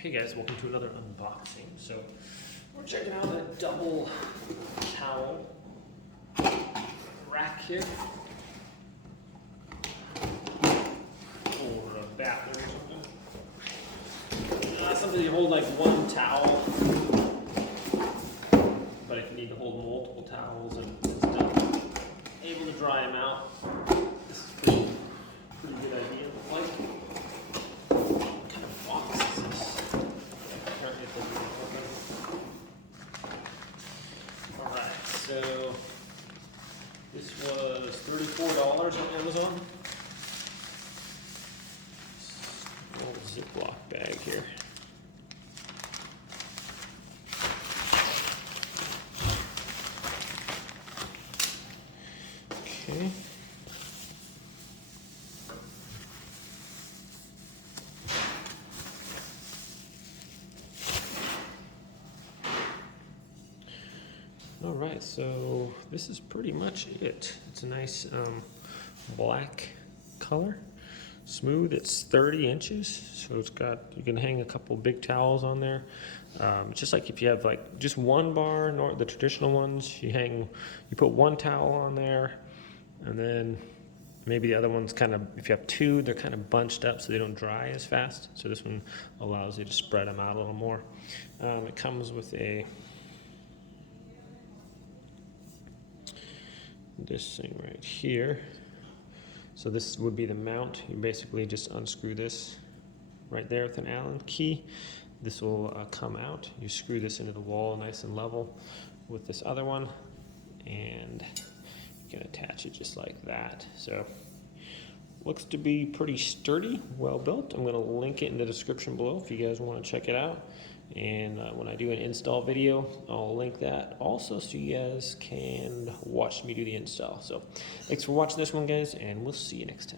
Hey guys, welcome to another unboxing. So we're checking out a double towel rack here for a bathroom or something. Something you hold like one towel, but if you need to hold multiple towels and still able to dry them out, this is pretty good idea. Like, what kind of box is this? Apparently it doesn't open. Alright, so this was $34 on Amazon. Little Ziploc bag here. Okay. All right, so this is pretty much it. It's a nice black color, smooth. It's 30 inches, so it's got, you can hang a couple big towels on there. Just like if you have like just one bar, the traditional ones, you put one towel on there, and then maybe the other one's kind of, if you have two, they're kind of bunched up so they don't dry as fast. So this one allows you to spread them out a little more. It comes with this thing right here. So this would be the mount. You basically just unscrew this right there with an Allen key. This will come out. You screw this into the wall nice and level with this other one, and you can attach it just like that. So looks to be pretty sturdy, well built. I'm going to link it in the description below if you guys want to check it out. And when I do an install video, I'll link that also so you guys can watch me do the install. So thanks for watching this one, guys, and we'll see you next time.